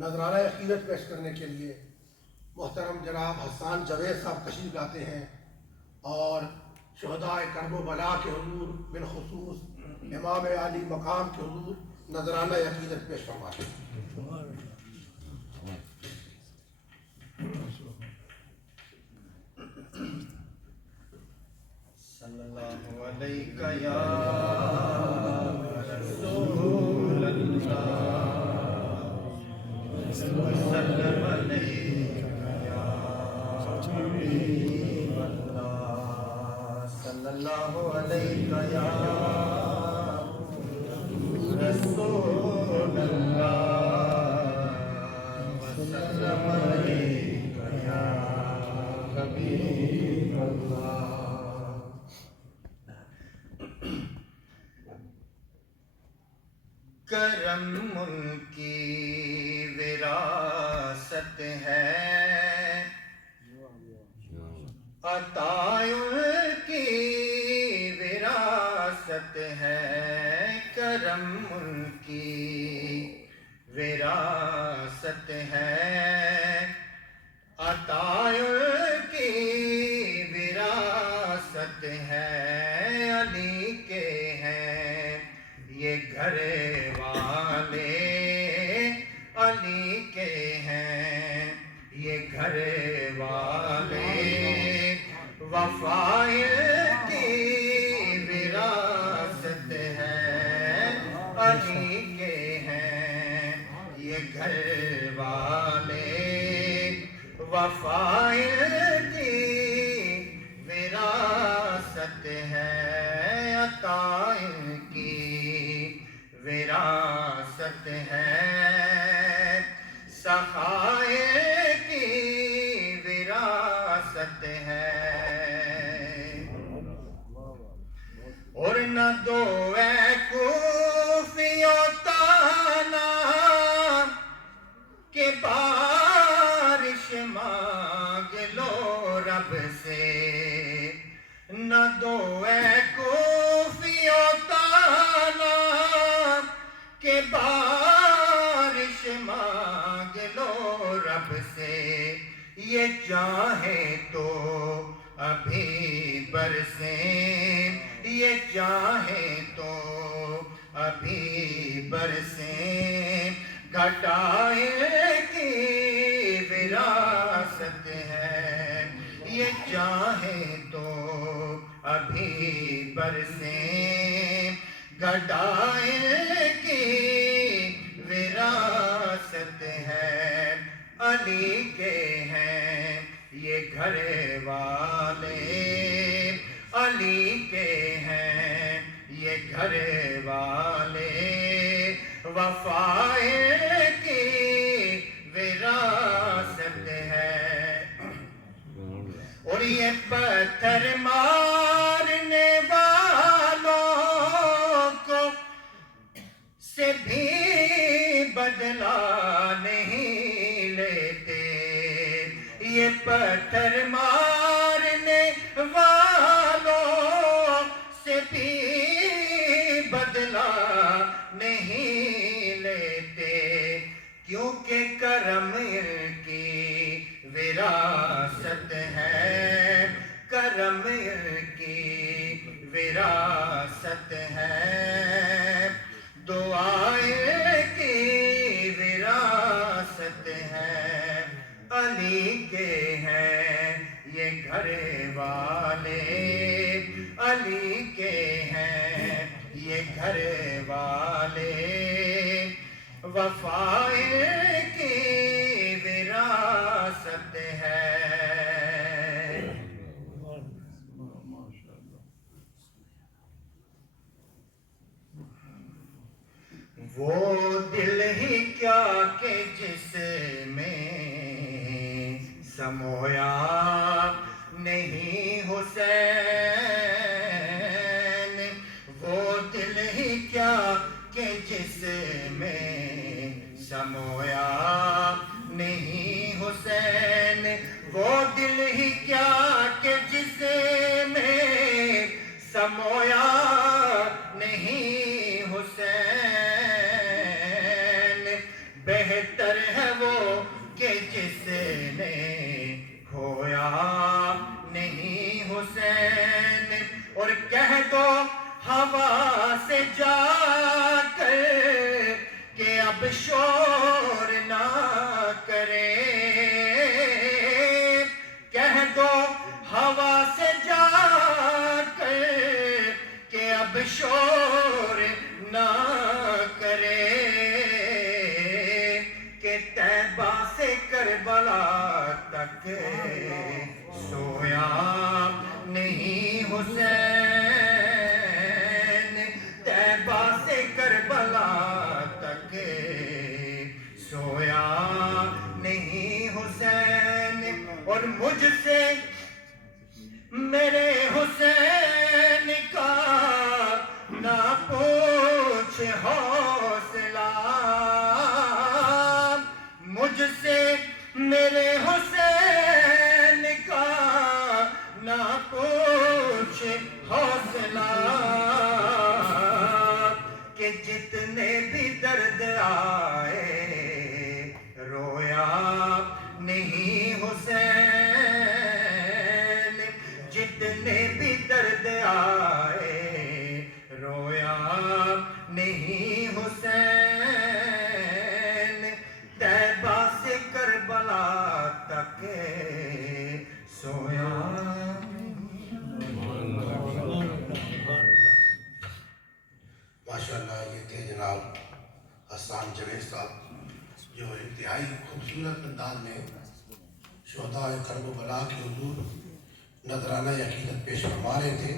نذرانہ عقیدت پیش کرنے کے لیے محترم جناب حسان جاوید صاحب تشریف لاتے ہیں اور شہداء کرب و بلا کے حضور بالخصوص امام عالی مقام کے حضور نذرانہ عقیدت پیش فرماتے ہیں۔ صلی اللہ علیہ یا رسول اللہ، وسلم علیہ یا حبیب اللہ، صلی اللہ علیہ یا رسول اللہ، وسلم علیہ یا حبیب اللہ۔ کرم ملک کی وراثت ہے، عطا کی وراثت ہے، کرم ملک کی وراثت ہے، عطا کی وراثت ہے، علی کے ہیں یہ گھر والے، علی کے ہیں یہ گھر والے، وفا کی وراثت ہے، علی کے ہیں یہ گھر والے، وفا کی وراثت ہے، عطا کی وراثت ہے، سخائے کی وراثت ہے، اور نہ دو اے کوفیوں تانا کہ بارش مانگ لو رب سے، نہ دو اے کوفیوں تانا کہ بارش مانگ لو رب سے، یہ چاہے تو ابھی برسیں، یہ چاہے تو ابھی برسیں، گھٹائے کی وراثت ہے، یہ چاہے تو ابھی برسیں، گھٹائے کی وراثت ہے، علی کے ہیں یہ گھر والے، علی کے ہیں یہ گھر والے، وفا کی وراثت ہے، اور یہ پتھر مارنے والوں کو سے بھی بدلہ نہیں لیتے، یہ پتھر مارنے والوں سے بھی بدلہ نہیں لیتے، کیونکہ کرم کی وراثت ہے، کرم کی وراثت ہے، دعائے کی وراثت ہے، علی کے ہیں یہ گھر والے، علی کے ہیں یہ گھر والے، وفا کی وراثت ہے۔ وہ دل ہی کیا کہ جس میں سمویا نہیں حسین، وہ دل ہی کیا کہ جس میں سمویا نہیں حسین، وہ دل ہی کیا کہ جس میں سمویا نہیں حسین، بہتر ہے سویا نہیں حسین طیبہ سے کربلا تک سویا نہیں حسین اور مجھ سے میرے حسین کا نہ پوچھ حوصلہ مجھ سے میرے حسین کا نہ پوچھ حوصلہ کہ جتنے بھی درد آئے رویا نہیں حسین جتنے بھی درد آئے رویا نہیں حسین طیبہ سے کربلا تک سویا ماشاءاللہ یہ تھے جناب حسان جاوید صاحب جو انتہائی خوبصورت انداز میں شہداء کرب و بلا کے حضور نذرانہ عقیدت پیش فرما رہے تھے.